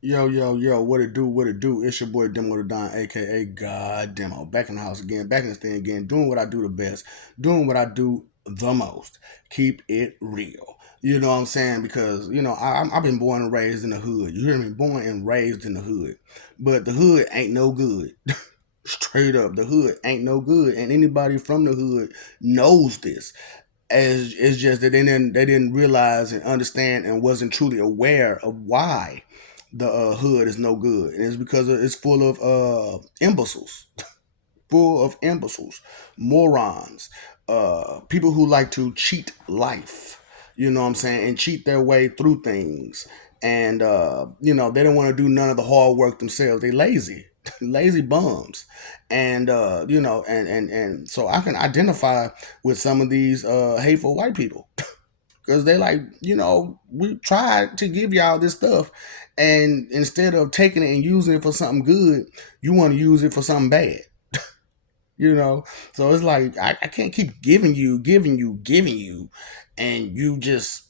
Yo, yo, yo, what it do, what it do? It's your boy Demo the Don, aka God Demo. Back in the house again, back in this thing again, doing what I do the best, doing what I do the most. Keep it real. You know what I'm saying? Because, I've been born and raised in the hood. You hear me? Born and raised in the hood. But the hood ain't no good. Straight up, the hood ain't no good. And anybody from the hood knows this. As it's just that they didn't realize and understand and wasn't truly aware of why the hood is no good, and it's because it's full of imbeciles, full of imbeciles, morons, people who like to cheat life. You know what I'm saying, and cheat their way through things, and they don't want to do none of the hard work themselves. They lazy, lazy bums, and and so I can identify with some of these hateful white people because they like, we tried to give y'all this stuff, and instead of taking it and using it for something good, you want to use it for something bad. So it's like I can't keep giving you, and you just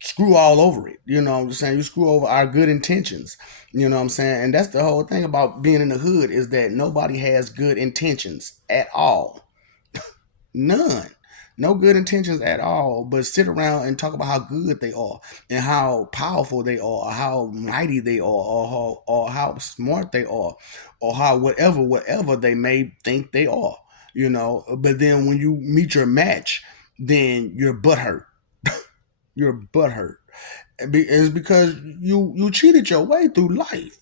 screw all over it. You know what I'm just saying? You screw over our good intentions. You know what I'm saying? And that's the whole thing about being in the hood, is that nobody has good intentions at all. None. No good intentions at all, but sit around and talk about how good they are and how powerful they are, or how mighty they are, or how smart they are, or how whatever they may think they are. But then when you meet your match, then you're butthurt. You're butthurt. It's because you cheated your way through life.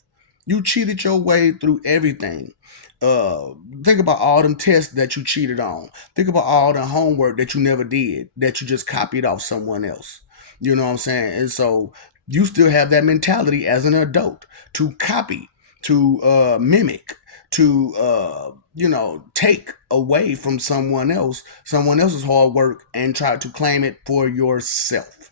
You cheated your way through everything. Uh, think about all them tests that you cheated on. Think about all the homework that you never did, that you just copied off someone else. You know what I'm saying? And so you still have that mentality as an adult to copy, to mimic, to take away from someone else's hard work, and try to claim it for yourself.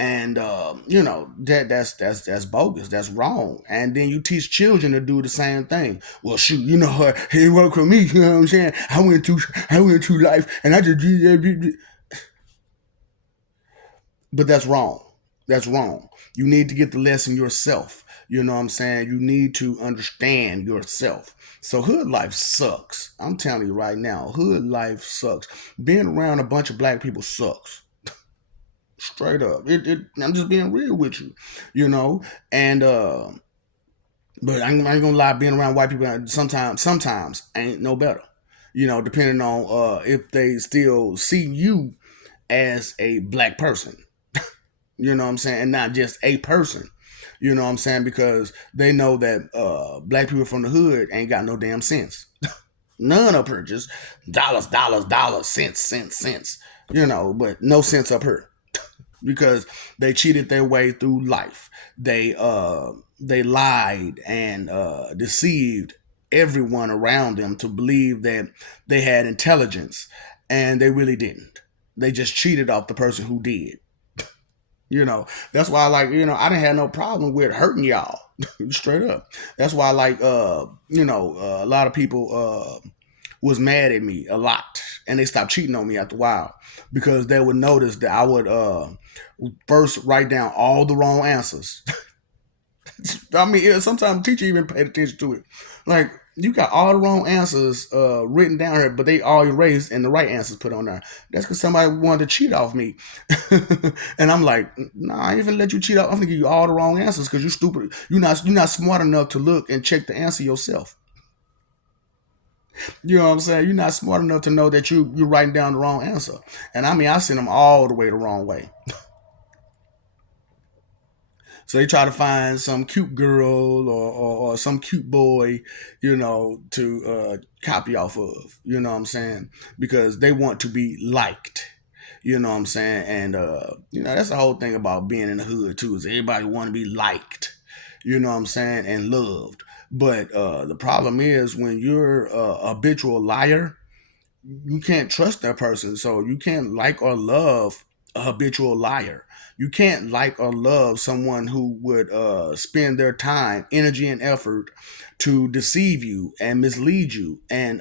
And that's bogus. That's wrong. And then you teach children to do the same thing. Well, shoot, it worked for me. You know what I'm saying? I went through life, and I just did that. But that's wrong. That's wrong. You need to get the lesson yourself. You know what I'm saying? You need to understand yourself. So hood life sucks. I'm telling you right now, hood life sucks. Being around a bunch of black people sucks. Straight up. I'm just being real with you, you know. And but I ain't gonna lie, being around white people sometimes ain't no better. Depending on if they still see you as a black person. You know what I'm saying? And not just a person. You know what I'm saying? Because they know that black people from the hood ain't got no damn sense. None up here, just dollars, dollars, dollars, cents, cents, cents. But no sense up here, because they cheated their way through life. They lied and deceived everyone around them to believe that they had intelligence, and they really didn't. They just cheated off the person who did. That's why, like, I didn't have no problem with hurting y'all. Straight up. That's why, like, a lot of people was mad at me a lot, and they stopped cheating on me after a while, because they would notice that I would first write down all the wrong answers. I mean, sometimes the teacher even paid attention to it. Like, you got all the wrong answers written down here, but they all erased and the right answers put on there. That's because somebody wanted to cheat off me. And I'm like, nah, I ain't even let you cheat off. I'm gonna give you all the wrong answers because you stupid. You're not smart enough to look and check the answer yourself. You know what I'm saying? You're not smart enough to know that you're writing down the wrong answer. And I mean, I sent them all the way the wrong way. So they try to find some cute girl, or some cute boy, to copy off of. You know what I'm saying? Because they want to be liked. You know what I'm saying? And that's the whole thing about being in the hood too, is everybody want to be liked. You know what I'm saying? And loved. But the problem is, when you're a habitual liar, you can't trust that person. So you can't like or love a habitual liar. You can't like or love someone who would spend their time, energy, and effort to deceive you and mislead you, and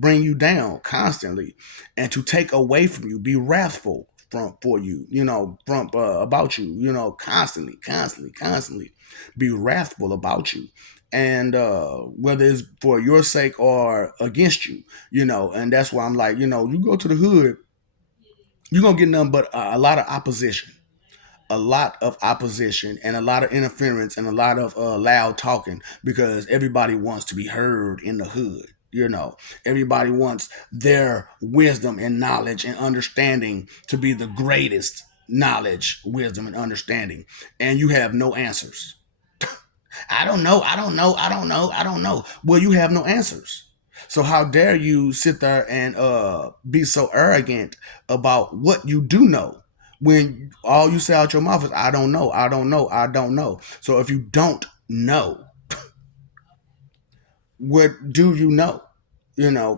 bring you down constantly, and to take away from you, be wrathful from for you, from about you, constantly, constantly, constantly. be wrathful about you. And whether it's for your sake or against you, and that's why I'm like, you go to the hood, you're gonna get nothing but a lot of opposition, a lot of opposition, and a lot of interference, and a lot of loud talking, because everybody wants to be heard in the hood. Everybody wants their wisdom and knowledge and understanding to be the greatest knowledge, wisdom, and understanding. And you have no answers. I don't know. I don't know. I don't know. I don't know. Well, you have no answers. So how dare you sit there and be so arrogant about what you do know, when all you say out your mouth is I don't know, I don't know, I don't know. So if you don't know, what do you know?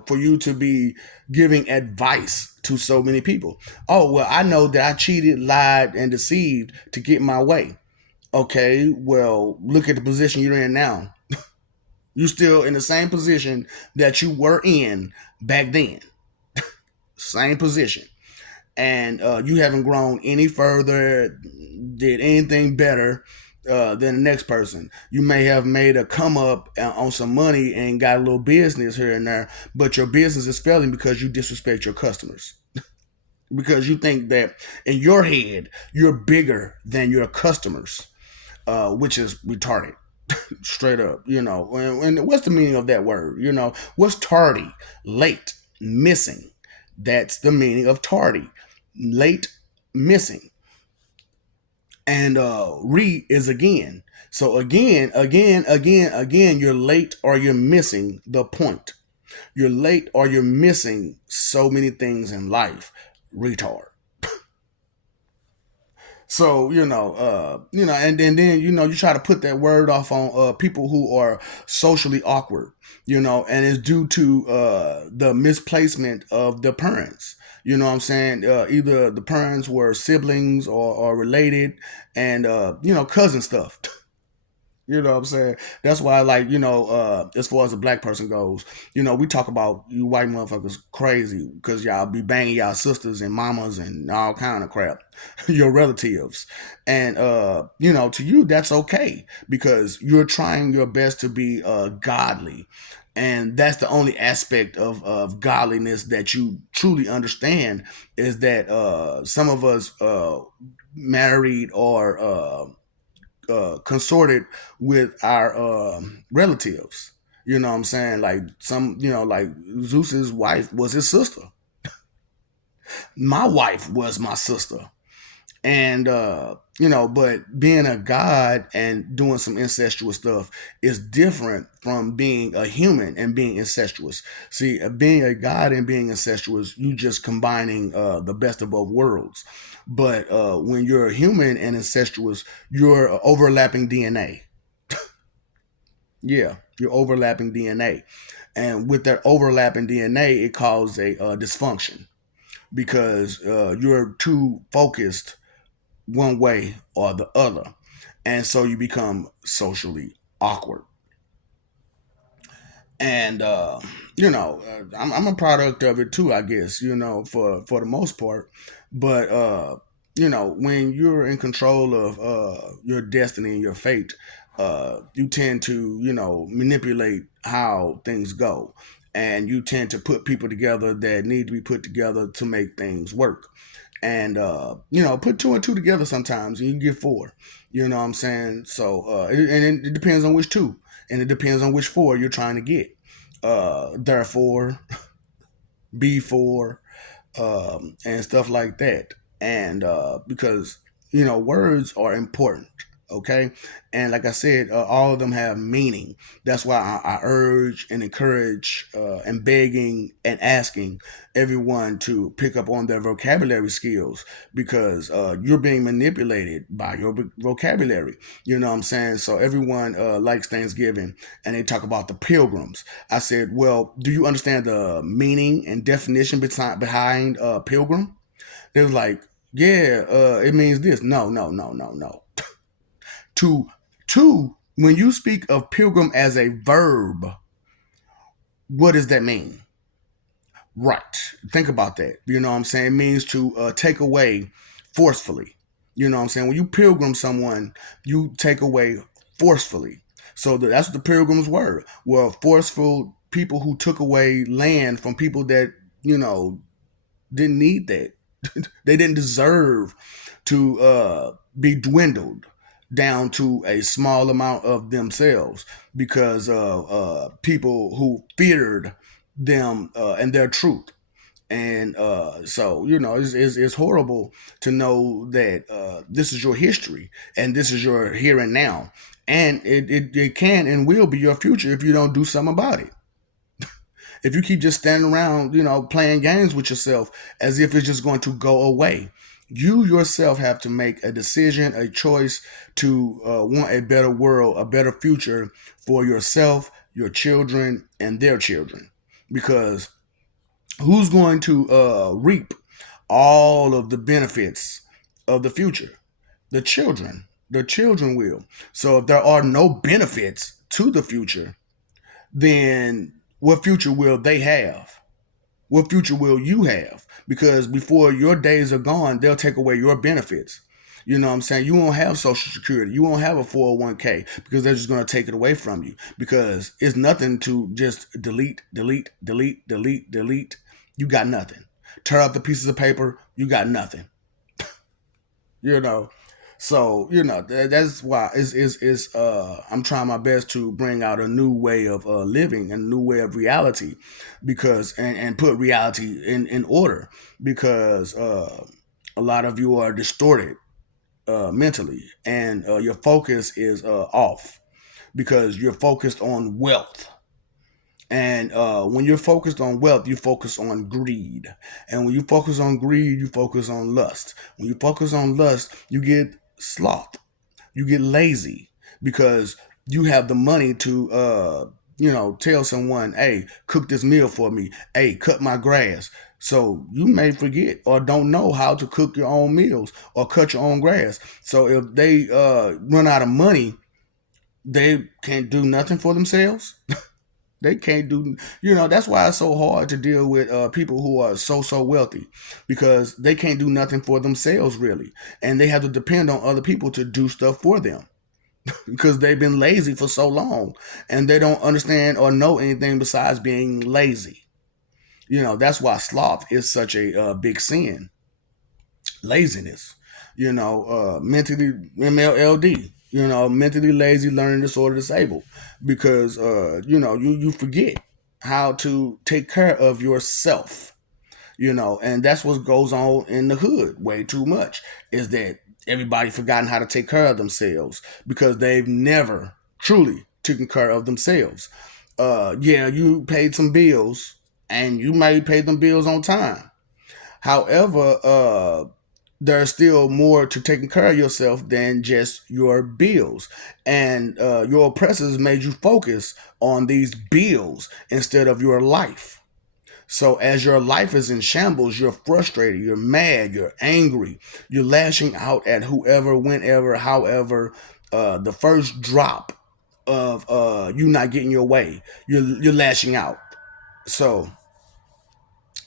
For you to be giving advice to so many people. Oh, well, I know that I cheated, lied, and deceived to get my way. Okay, well, look at the position you're in now. You're still in the same position that you were in back then. Same position. And you haven't grown any further, did anything better than the next person. You may have made a come up on some money and got a little business here and there, but your business is failing because you disrespect your customers. Because you think that in your head, you're bigger than your customers, which is retarded. Straight up, and what's the meaning of that word? What's tardy? Late, missing. That's the meaning of tardy. Late, missing. And re is again. So again, you're late or you're missing the point. You're late or you're missing so many things in life. Retard. So and then you try to put that word off on people who are socially awkward, and it's due to the misplacement of the parents. You know what I'm saying? Either the parents were siblings or related, and cousin stuff. You know what I'm saying? That's why, like, as far as a black person goes, we talk about you white motherfuckers crazy because y'all be banging y'all sisters and mamas and all kind of crap, your relatives. And, to you, that's okay because you're trying your best to be godly. And that's the only aspect of godliness that you truly understand, is that some of us married or consorted with our relatives. You know what I'm saying? Like like Zeus's wife was his sister. My wife was my sister. And but being a god and doing some incestuous stuff is different from being a human and being incestuous. See, being a god and being incestuous, you just combining the best of both worlds. But when you're a human and incestuous, you're overlapping DNA. Yeah, you're overlapping DNA, and with that overlapping DNA, it causes a dysfunction because you're too focused one way or the other. And so you become socially awkward. And, I'm a product of it too, I guess, for the most part. But, when you're in control of your destiny and your fate, you tend to, manipulate how things go. And you tend to put people together that need to be put together to make things work. And put two and two together sometimes and you get four. You know what I'm saying? So and it depends on which two, and it depends on which four you're trying to get. Therefore, B4, and stuff like that. And because words are important. Okay, and like I said, all of them have meaning. That's why I urge and encourage and begging and asking everyone to pick up on their vocabulary skills, because you're being manipulated by your vocabulary. You know what I'm saying? So everyone likes Thanksgiving and they talk about the pilgrims. I said, well, do you understand the meaning and definition behind pilgrim? They was like, yeah, it means this. No, no, no, no, no. To when you speak of pilgrim as a verb, what does that mean? Right. Think about that. You know what I'm saying? It means to take away forcefully. You know what I'm saying? When you pilgrim someone, you take away forcefully. So that's what the pilgrims were forceful people who took away land from people that, you know, didn't need that. They didn't deserve to be dwindled down to a small amount of themselves because of people who feared them and their truth. And so, you know, it's horrible to know that this is your history and this is your here and now. And it can and will be your future if you don't do something about it. If you keep just standing around, you know, playing games with yourself as if it's just going to go away, you yourself have to make a decision, a choice to want a better world, a better future for yourself, your children, and their children. Because who's going to reap all of the benefits of the future? The children. The children will. So if there are no benefits to the future, then what future will they have? What future will you have? Because before your days are gone, they'll take away your benefits. You know what I'm saying? You won't have Social Security. You won't have a 401k because they're just going to take it away from you because it's nothing to just delete, delete, delete, delete, delete. You got nothing. Tear up the pieces of paper. You got nothing. You know, so you know that's why I'm trying my best to bring out a new way of living and a new way of reality because and put reality in order because a lot of you are distorted mentally and your focus is off because you're focused on wealth. And when you're focused on wealth, you focus on greed. And when you focus on greed, you focus on lust. When you focus on lust, you get sloth. You get lazy because you have the money to, you know, tell someone, hey, cook this meal for me. Hey, cut my grass. So you may forget or don't know how to cook your own meals or cut your own grass. So if they run out of money, they can't do nothing for themselves. They can't do, you know, that's why it's so hard to deal with people who are so wealthy because they can't do nothing for themselves really. And they have to depend on other people to do stuff for them because they've been lazy for so long and they don't understand or know anything besides being lazy. You know, that's why sloth is such a big sin. Laziness, you know, mentally MLLD, you know, mentally lazy, learning disorder, disabled, because you know you forget how to take care of yourself, you know, and that's what goes on in the hood way too much is that everybody forgotten how to take care of themselves because they've never truly taken care of themselves. Yeah, you paid some bills and you may pay them bills on time. However, there's still more to taking care of yourself than just your bills. And your oppressors made you focus on these bills instead of your life. So as your life is in shambles, you're frustrated, you're mad, you're angry, you're lashing out at whoever, whenever, however, the first drop of you not getting your way, you're lashing out. So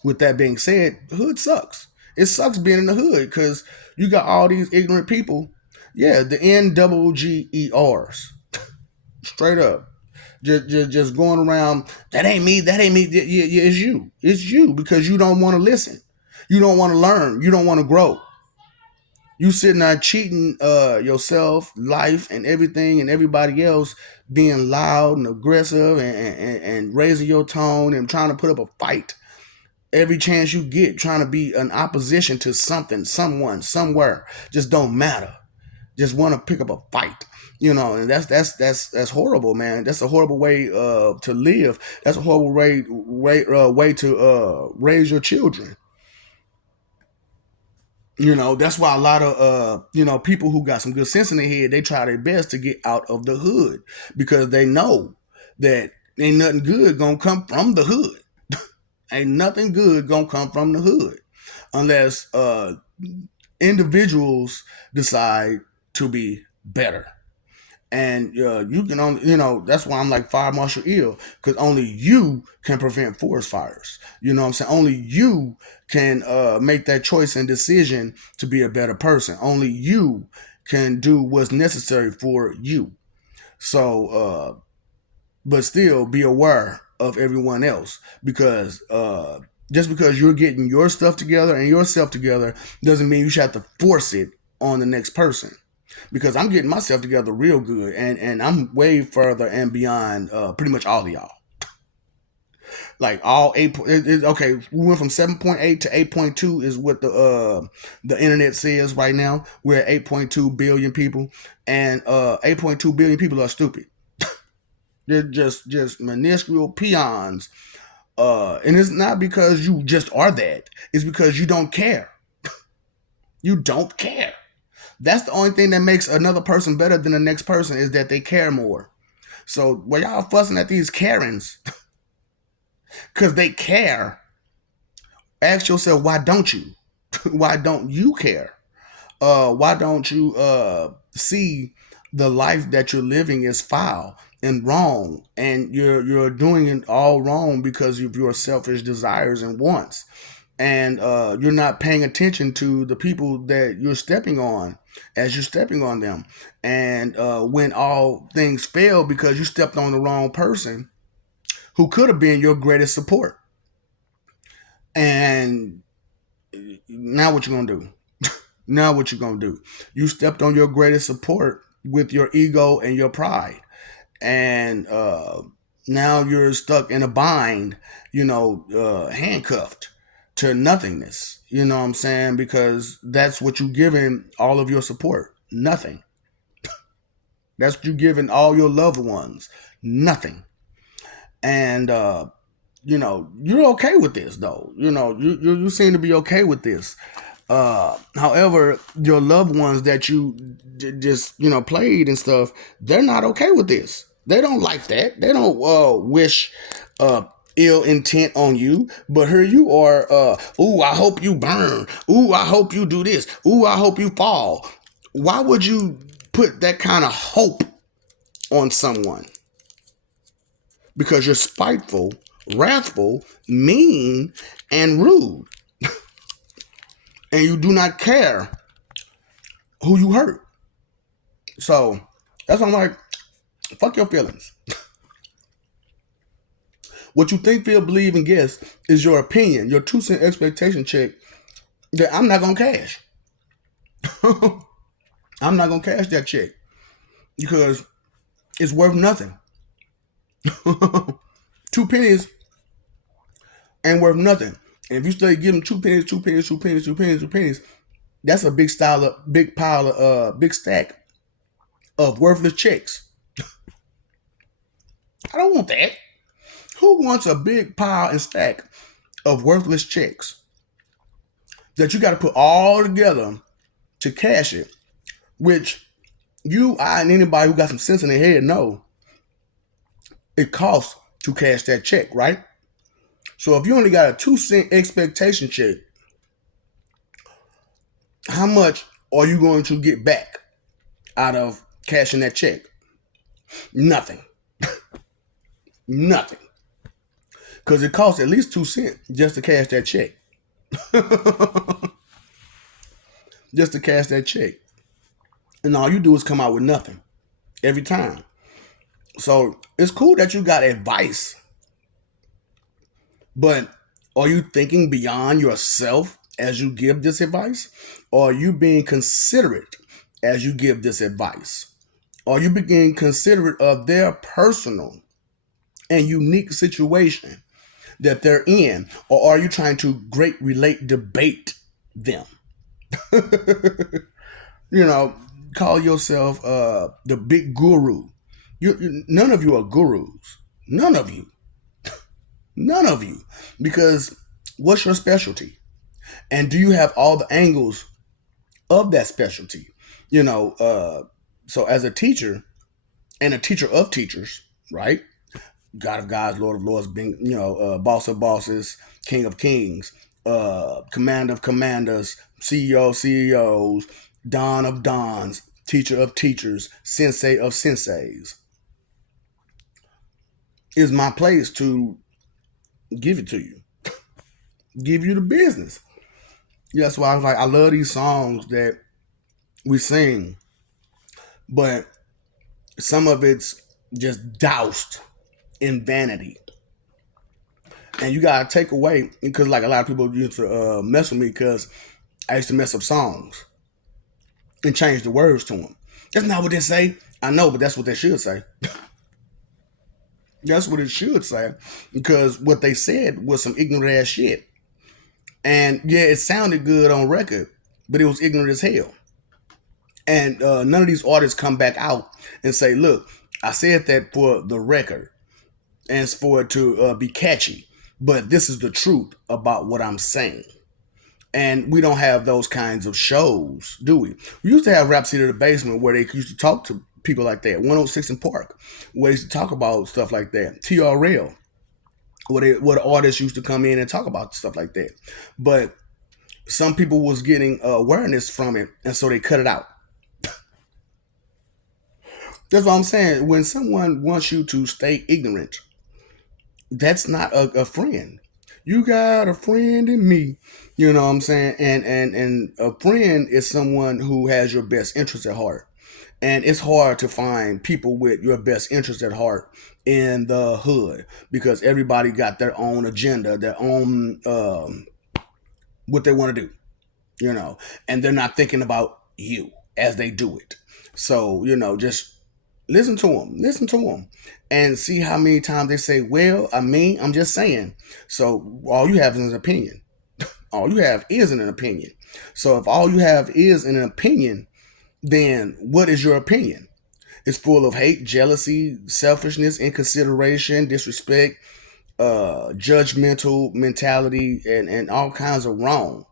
with that being said, hood sucks. It sucks being in the hood because you got all these ignorant people. Yeah, the NGGERs, straight up, just going around. That ain't me. That ain't me. Yeah, yeah, it's you. It's you because you don't want to listen. You don't want to learn. You don't want to grow. You sitting there cheating yourself, life, and everything, and everybody else, being loud and aggressive and raising your tone and trying to put up a fight every chance you get, trying to be an opposition to something, someone, somewhere, just don't matter. Just want to pick up a fight, you know, and that's horrible, man. That's a horrible way to live. That's a horrible way to raise your children. You know, that's why a lot of you know, people who got some good sense in their head, they try their best to get out of the hood because they know that ain't nothing good gonna come from the hood. Ain't nothing good gonna come from the hood unless individuals decide to be better. And you can only, you know, that's why I'm like Fire Marshal Ill, because only you can prevent forest fires. You know what I'm saying? Only you can make that choice and decision to be a better person. Only you can do what's necessary for you. So but still be aware of everyone else, because just because you're getting your stuff together and yourself together doesn't mean you should have to force it on the next person. Because I'm getting myself together real good, and I'm way further and beyond pretty much all of y'all. Like all eight. Okay, we went from 7.8 to 8.2 is what the internet says right now. We're at 8.2 billion people, and 8.2 billion people are stupid. They're just minuscule peons. And it's not because you just are that. It's because you don't care. You don't care. That's the only thing that makes another person better than the next person, is that they care more. So while y'all fussing at these Karens because they care, ask yourself, why don't you? Why don't you care? Why don't you see the life that you're living is foul and wrong, and you're doing it all wrong because of your selfish desires and wants, and you're not paying attention to the people that you're stepping on as you're stepping on them, and when all things fail because you stepped on the wrong person who could have been your greatest support, and now what you gonna do? Now what you gonna do? You stepped on your greatest support with your ego and your pride, and now you're stuck in a bind. Handcuffed to nothingness. You know what I'm saying? Because that's what you giving all of your support. Nothing. That's what you giving all your loved ones. Nothing. And you're okay with this though. You seem to be okay with this. However, your loved ones that you just played and stuff, they're not okay with this. They don't like that. They don't wish ill intent on you. But here you are. Ooh, I hope you burn. Ooh, I hope you do this. Ooh, I hope you fall. Why would you put that kind of hope on someone? Because you're spiteful, wrathful, mean, and rude. And you do not care who you hurt. So that's why I'm like, fuck your feelings. What you think, feel, believe, and guess is your opinion, your 2 cent expectation check that I'm not gonna cash. I'm not gonna cash that check because it's worth nothing. 2 pennies ain't worth nothing. And if you start giving 2 pennies, 2 pennies, 2 pennies, 2 pennies, 2 pennies, that's a big pile of big stack of worthless checks. I don't want that. Who wants a big pile and stack of worthless checks that you got to put all together to cash it? Which you, I, and anybody who got some sense in their head know it costs to cash that check, right? So if you only got a 2 cent expectation check, how much are you going to get back out of cashing that check? Nothing. Nothing. Because it costs at least 2 cents just to cash that check. Just to cash that check. And all you do is come out with nothing every time. So it's cool that you got advice, but are you thinking beyond yourself as you give this advice? Or are you being considerate as you give this advice? Are you being considerate of their personal and unique situation that they're in? Or are you trying to debate them? Call yourself the big guru. None of you are gurus. None of you. None of you. Because what's your specialty? And do you have all the angles of that specialty? So as a teacher and a teacher of teachers, right? God of gods, Lord of lords, being, boss of bosses, king of kings, commander of commanders, CEO of CEOs, don of dons, teacher of teachers, sensei of senseis. Is my place to give it to you, give you the business. That's why I was like, I love these songs that we sing, but Some of it's just doused in vanity. And you gotta take away, because like a lot of people used to mess with me because I used to mess up songs and change the words to them. That's not what they say. I know, but that's what they should say. That's what it should say, because what they said was some ignorant ass shit. And yeah, it sounded good on record, but it was ignorant as hell. And none of these artists come back out and say, "Look, I said that for the record and it's for it to be catchy, but this is the truth about what I'm saying." And we don't have those kinds of shows, do we? We used to have Rhapsody in the Basement where they used to talk to people like that. 106 in Park, where they used to talk about stuff like that. TRL, where the artists used to come in and talk about stuff like that. But some people was getting awareness from it, and so they cut it out. That's what I'm saying. When someone wants you to stay ignorant, that's not a friend. You got a friend in me. You know what I'm saying? And a friend is someone who has your best interest at heart. And it's hard to find people with your best interest at heart in the hood, because everybody got their own agenda, their own what they want to do, and they're not thinking about you as they do it. So, just listen to them, and see how many times they say, "Well, I mean, I'm just saying." So all you have is an opinion. All you have is an opinion. So if all you have is an opinion, then what is your opinion? It's full of hate, jealousy, selfishness, inconsideration, disrespect, judgmental mentality, and all kinds of wrong,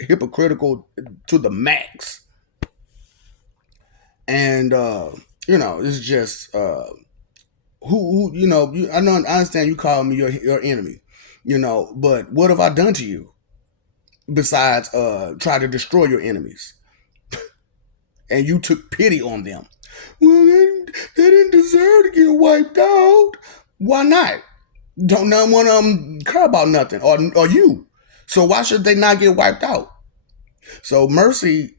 hypocritical to the max. And it's just I know, I understand you call me your enemy, but what have I done to you besides try to destroy your enemies? And you took pity on them. Well, they didn't deserve to get wiped out. Why not? Don't none one of them care about nothing, or you. So why should they not get wiped out? So mercy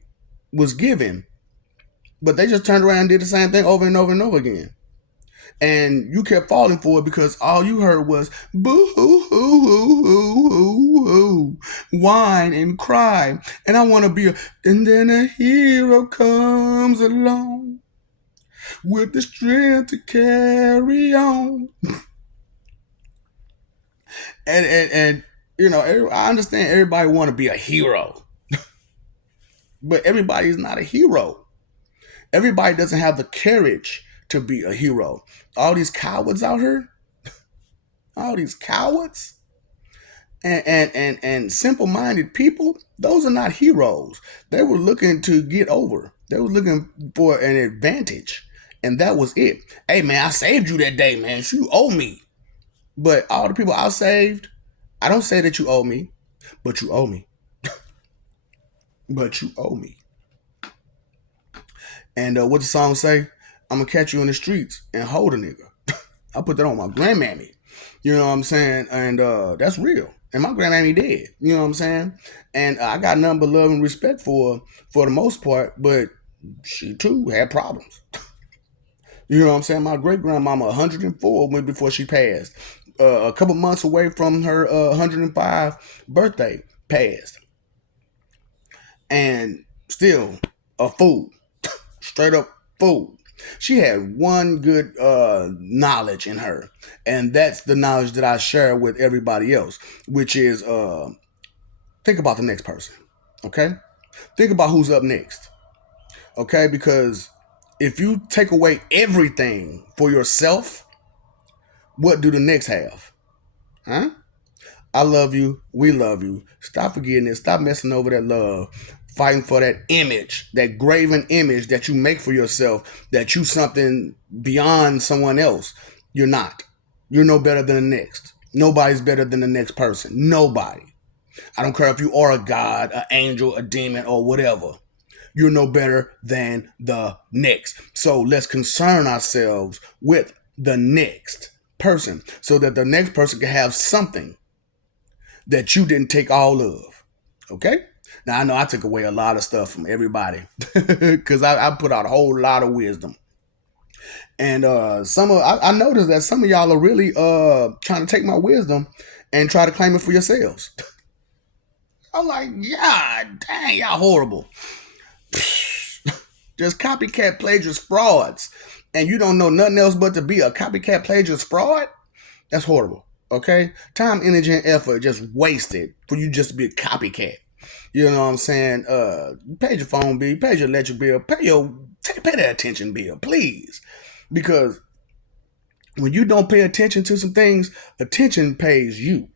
was given, but they just turned around and did the same thing over and over and over again. And you kept falling for it because all you heard was boo hoo hoo hoo hoo hoo hoo, whine and cry. And I want to be and then a hero comes along with the strength to carry on. And I understand everybody want to be a hero, but everybody is not a hero. Everybody doesn't have the courage to be a hero. All these cowards out here, all these cowards and simple-minded people, those are not heroes. They were looking to get over. They were looking for an advantage, and that was it. Hey man, I saved you that day, man. You owe me. But all the people I saved, I don't say that you owe me, but you owe me. But you owe me. And what the song say? I'm gonna catch you in the streets and hold a nigga. I put that on my grandmammy. You know what I'm saying? And that's real. And my grandmammy dead. You know what I'm saying? And I got nothing but love and respect for her for the most part, but she too had problems. You know what I'm saying? My great grandmama, 104, went before she passed. A couple months away from her 105 birthday, passed. And still a fool. Straight up fool. She had one good knowledge in her, and that's the knowledge that I share with everybody else, which is think about the next person. Okay? Think about who's up next. Okay? Because if you take away everything for yourself, what do the next have? Huh? I love you. We love you. Stop forgetting it. Stop messing over that love. Fighting for that image, that graven image that you make for yourself, that you something beyond someone else. You're not. You're no better than the next. Nobody's better than the next person. Nobody. I don't care if you are a god, an angel, a demon, or whatever. You're no better than the next. So let's concern ourselves with the next person so that the next person can have something that you didn't take all of. Okay? Now, I know I took away a lot of stuff from everybody because I put out a whole lot of wisdom. And I noticed that some of y'all are really trying to take my wisdom and try to claim it for yourselves. I'm like, God dang, y'all horrible. Just copycat plagiarist frauds. And you don't know nothing else but to be a copycat plagiarist fraud? That's horrible. Okay? Time, energy, and effort just wasted for you just to be a copycat. You know what I'm saying? Pay your phone bill, pay your electric bill, pay that attention bill, please. Because when you don't pay attention to some things, attention pays you.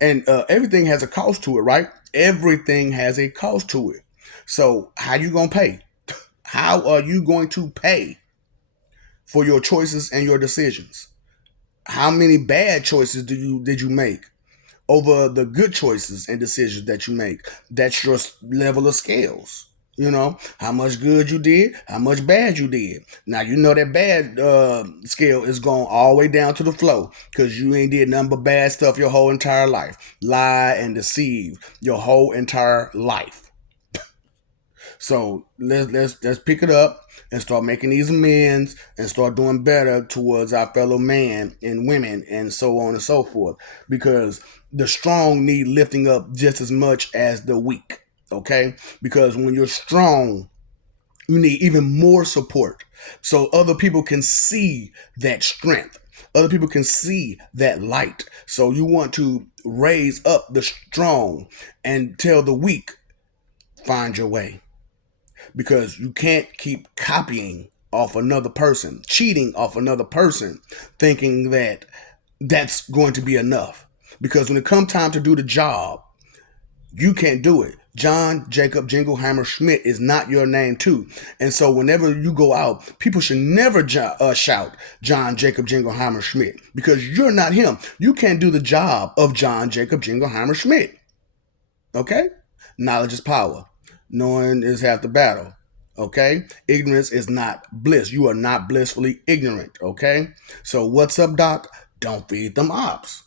And everything has a cost to it, right? Everything has a cost to it. So how you gonna pay? How are you going to pay for your choices and your decisions? How many bad choices did you make over the good choices and decisions that you make? That's your level of scales. You know how much good you did, how much bad you did. Now you know that bad scale is going all the way down to the flow because you ain't did nothing but bad stuff your whole entire life. Lie and deceive your whole entire life. So let's pick it up and start making these amends and start doing better towards our fellow man and women and so on and so forth. Because the strong need lifting up just as much as the weak. Okay? Because when you're strong, you need even more support. So other people can see that strength. Other people can see that light. So you want to raise up the strong and tell the weak, find your way, because you can't keep copying off another person, cheating off another person, thinking that that's going to be enough. Because when it comes time to do the job, you can't do it. John Jacob Jingleheimer Schmidt is not your name too. And so whenever you go out, people should never shout John Jacob Jingleheimer Schmidt, because you're not him. You can't do the job of John Jacob Jingleheimer Schmidt. Okay? Knowledge is power. Knowing is half the battle. Okay? Ignorance is not bliss. You are not blissfully ignorant. Okay? So what's up, Doc? Don't feed them ops.